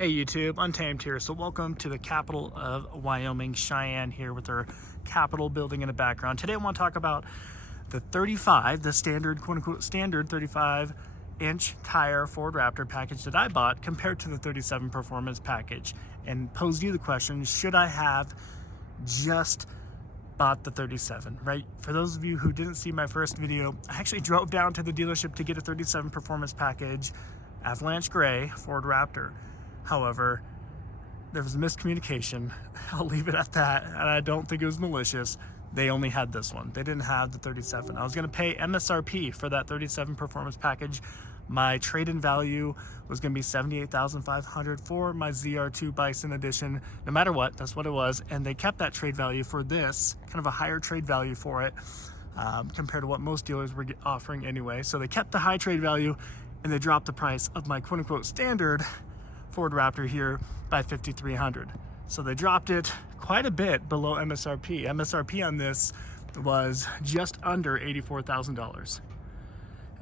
Hey YouTube, Untamed here. So welcome to the capital of Wyoming, Cheyenne, here with our Capitol building in the background. Today I want to talk about the 35, the standard, quote unquote, standard 35-inch tire Ford Raptor package that I bought compared to the 37 Performance package, and pose you the question, should I have just bought the 37, right? For those of you who didn't see my first video, I actually drove down to the dealership to get a 37 Performance package, Avalanche Gray Ford Raptor. However, there was a miscommunication. I'll leave it at that, and I don't think it was malicious. They only had this one. They didn't have the 37. I was going to pay MSRP for that 37 Performance package. My trade-in value was going to be $78,500 for my ZR2 Bison edition. No matter what, that's what it was, and they kept that trade value for this, kind of a higher trade value for it compared to what most dealers were offering anyway. So they kept the high trade value, and they dropped the price of my quote-unquote standard Ford Raptor here by $5,300. So they dropped it quite a bit below MSRP. MSRP on this was just under $84,000.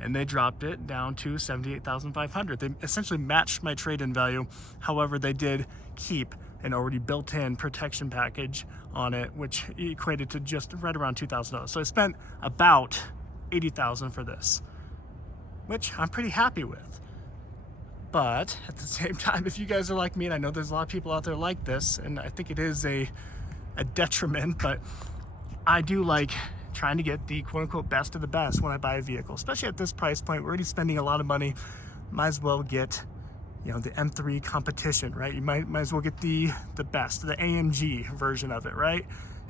And they dropped it down to $78,500. They essentially matched my trade-in value. However, they did keep an already built-in protection package on it, which equated to just right around $2,000. So I spent about $80,000 for this, which I'm pretty happy with. But at the same time, if you guys are like me, and I know there's a lot of people out there like this, and I think it is a detriment, but I do like trying to get the quote-unquote best of the best when I buy a vehicle, especially at this price point. We're already spending a lot of money. Might as well get, you know, the M3 competition, right? You might as well get the best, the AMG version of it, right?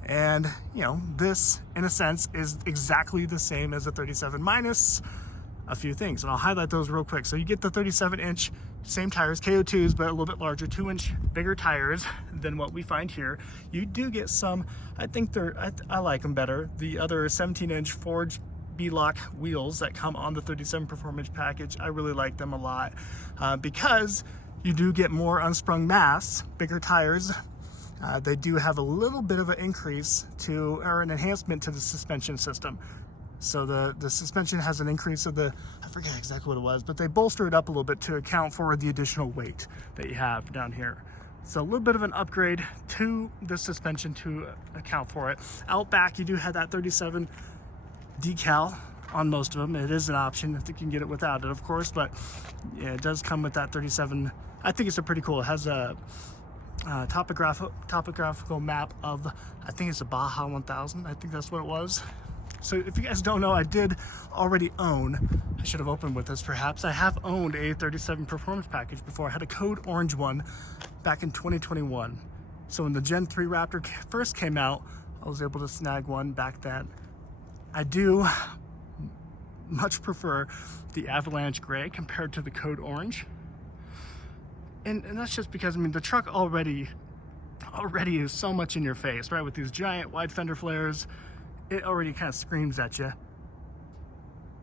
And, you know, this, in a sense, is exactly the same as the 37 minus a few things, and I'll highlight those real quick. So you get the 37-inch, same tires, KO2s, but a little bit larger, 2-inch bigger tires than what we find here. You do get some, I think I like them better, the other 17-inch Forge B-Lock wheels that come on the 37 Performance package. I really like them a lot because you do get more unsprung mass, bigger tires. They do have a little bit of an increase to, or an enhancement to the suspension system. So the suspension has an increase of the, I forget exactly what it was, but they bolster it up a little bit to account for the additional weight that you have down here. So a little bit of an upgrade to the suspension to account for it. Out back, you do have that 37 decal on most of them. It is an option. I think you can get it without it, of course, but yeah, it does come with that 37. I think it's a pretty cool. It has a topographical map of, I think it's a Baja 1000. I think that's what it was. So if you guys don't know, I did already own, I should have opened with this perhaps, I have owned a 37 Performance package before. I had a code orange one back in 2021. So when the Gen 3 Raptor first came out, I was able to snag one back then. I do much prefer the Avalanche Gray compared to the code orange. And that's just because, I mean, the truck already is so much in your face, right? With these giant wide fender flares, it already kind of screams at you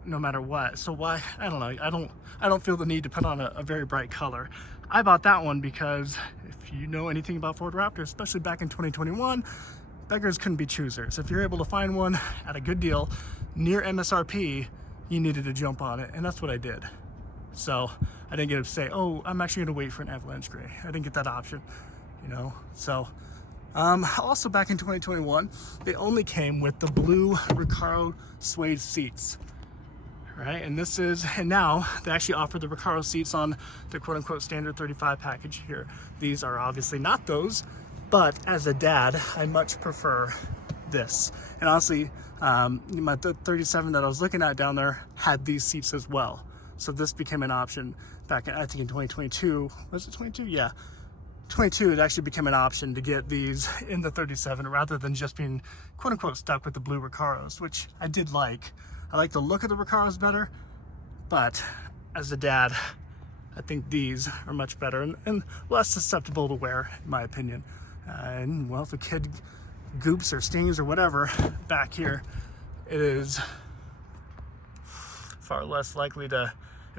no matter what. So why, I don't know, I don't feel the need to put on a very bright color. I bought that one because if you know anything about Ford Raptor, especially back in 2021, beggars couldn't be choosers. If you're able to find one at a good deal near MSRP, you needed to jump on it, and that's what I did. So I didn't get to say, oh, I'm actually gonna wait for an Avalanche Gray. I didn't get that option, you know. So also back in 2021, they only came with the blue Recaro suede seats, right? And now they actually offer the Recaro seats on the quote-unquote standard 35 package here. These are obviously not those, but as a dad, I much prefer this. And honestly, my 37 that I was looking at down there had these seats as well. So this became an option back in, I think in 2022, was it 22? Yeah. 22, it actually became an option to get these in the 37 rather than just being quote-unquote stuck with the blue Recaros, which I did like. I like the look of the Recaros better, but as a dad, I think these are much better and less susceptible to wear, in my opinion. And well, if a kid goops or stings or whatever back here, it is far less likely to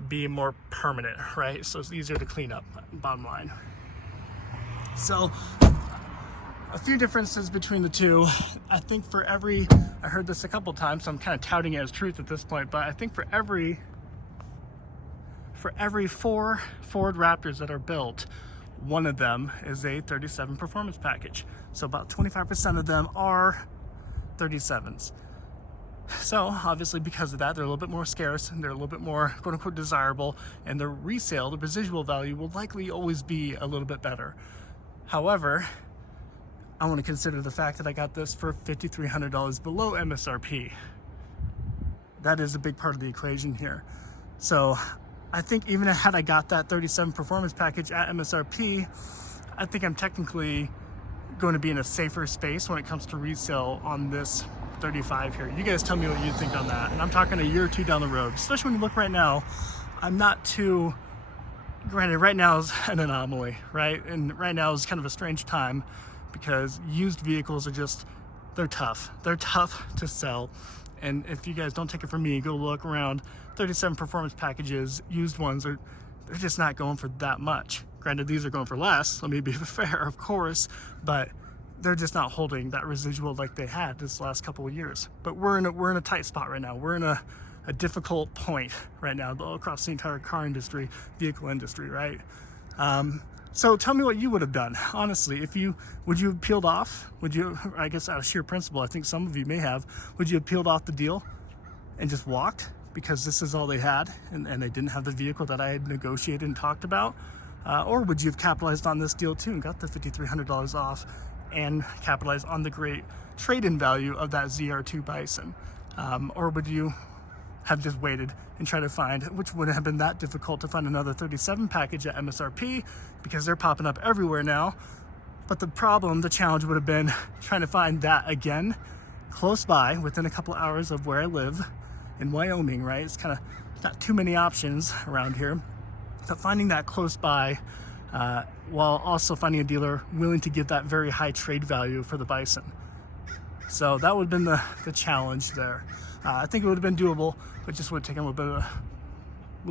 be more permanent, right? So it's easier to clean up, bottom line. So a few differences between the two. I think for every, I heard this a couple times, so I'm kind of touting it as truth at this point, but I think for every 4 Ford Raptors that are built, one of them is a 37 performance package. So about 25% of them are 37s. So obviously because of that, they're a little bit more scarce and they're a little bit more quote unquote desirable, and the resale, the residual value will likely always be a little bit better. However, I want to consider the fact that I got this for $5,300 below MSRP. That is a big part of the equation here. So I think even had I got that 37 performance package at MSRP, I think I'm technically going to be in a safer space when it comes to resale on this 35 here. You guys tell me what you think on that. And I'm talking a year or two down the road, especially when you look right now. I'm not too, granted, right now is an anomaly, right? And right now is kind of a strange time because used vehicles are just, they're tough. They're tough to sell. And if you guys don't take it from me, go look around. 37 performance packages, used ones, they're just not going for that much. Granted, these are going for less, let me be fair, of course, but they're just not holding that residual like they had this last couple of years. But we're in a tight spot right now. We're in a difficult point right now across the entire car industry, vehicle industry, right? So tell me what you would have done, honestly. Would you have peeled off? Would you, I guess out of sheer principle, I think some of you may have, would you have peeled off the deal and just walked because this is all they had and they didn't have the vehicle that I had negotiated and talked about? Or would you have capitalized on this deal too and got the $5,300 off and capitalized on the great trade-in value of that ZR2 Bison? Or would you have just waited and tried to find, which wouldn't have been that difficult to find another 37 package at MSRP because they're popping up everywhere now. But the problem, the challenge would have been trying to find that again, close by, within a couple hours of where I live in Wyoming, right? It's kind of not too many options around here. But finding that close by, while also finding a dealer willing to give that very high trade value for the Bison. So that would have been the challenge there. I think it would have been doable, but just would have taken a little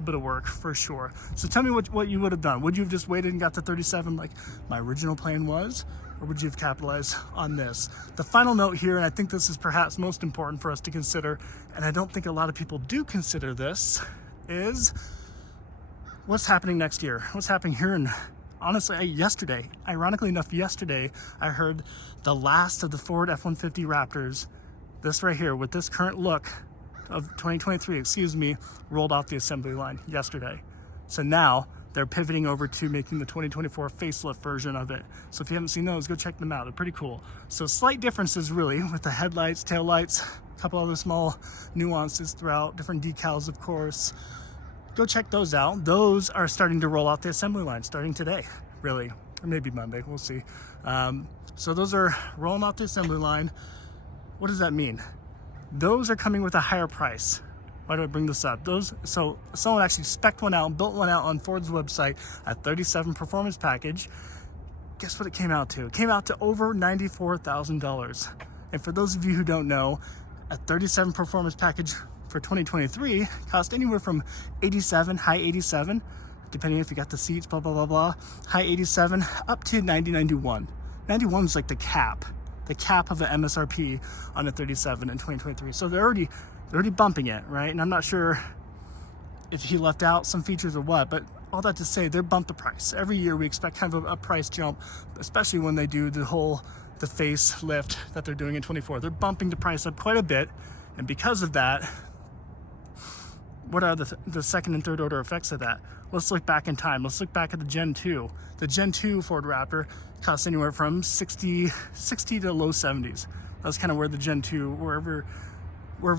bit of work for sure. So tell me what you would have done. Would you have just waited and got the 37 like my original plan was? Or would you have capitalized on this? The final note here, and I think this is perhaps most important for us to consider, and I don't think a lot of people do consider this, is what's happening next year? What's happening here? And honestly, yesterday, ironically enough, yesterday, I heard the last of the Ford F-150 Raptors, this right here, with this current look of 2023, rolled off the assembly line yesterday. So now they're pivoting over to making the 2024 facelift version of it. So if you haven't seen those, go check them out. They're pretty cool. So slight differences really with the headlights, taillights, a couple other small nuances throughout, different decals, of course. Go check those out. Those are starting to roll off the assembly line starting today, really, or maybe Monday, we'll see. So those are rolling off the assembly line. What does that mean? Those are coming with a higher price. Why do I bring this up? So someone actually spec'd one out and built one out on Ford's website at 37 performance package. Guess what it came out to? It came out to over $94,000. And for those of you who don't know, a 37 performance package for 2023 cost anywhere from 87, high 87, depending if you got the seats, blah, blah, blah, blah, high 87, up to 90, 91. 91 is like the cap of the MSRP on a 37 in 2023. So they're already bumping it, right? And I'm not sure if he left out some features or what, but all that to say, they're bumped the price. Every year we expect kind of a price jump, especially when they do the facelift that they're doing in 24. They're bumping the price up quite a bit. And because of that, what are the second and third order effects of that? Let's look back in time. Let's look back at the Gen 2. The Gen 2 Ford Raptor cost anywhere from 60 to low 70s. That's kind of where the Gen 2, wherever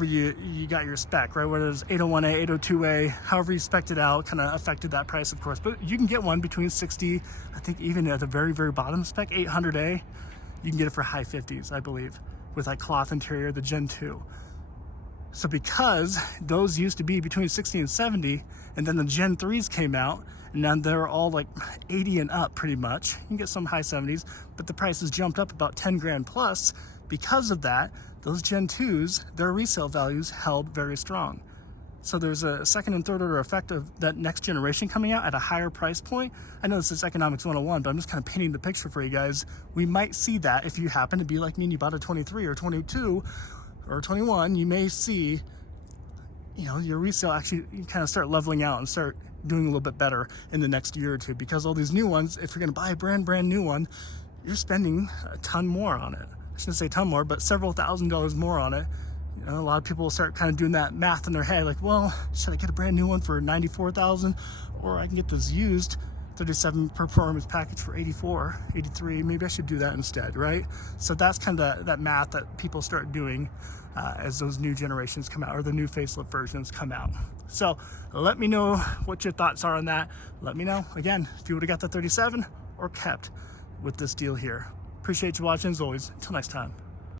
you got your spec, right? Whether it's 801A, 802A, however you spec'd it out, kind of affected that price, of course. But you can get one between 60, I think even at the very, very bottom spec, 800A, you can get it for high 50s, I believe, with like cloth interior, the Gen 2. So because those used to be between 60 and 70, and then the Gen 3s came out, and now they're all like 80 and up pretty much. You can get some high 70s, but the prices jumped up about 10 grand plus. Because of that, those Gen 2s, their resale values held very strong. So there's a second and third order effect of that next generation coming out at a higher price point. I know this is Economics 101, but I'm just kind of painting the picture for you guys. We might see that if you happen to be like me and you bought a 23 or 22 or 21, you may see you know, your resale actually, you kind of start leveling out and start doing a little bit better in the next year or two, because all these new ones, if you're going to buy a brand new one, you're spending a ton more on it. I shouldn't say ton more, but several $1,000s more on it. You know, a lot of people will start kind of doing that math in their head, like, well, should I get a brand new one for $94,000, or I can get this used 37 Performance Package for 84, 83. Maybe I should do that instead, right? So that's kind of that math that people start doing as those new generations come out, or the new facelift versions come out. So let me know what your thoughts are on that. Let me know, again, if you would have got the 37 or kept with this deal here. Appreciate you watching as always. Until next time.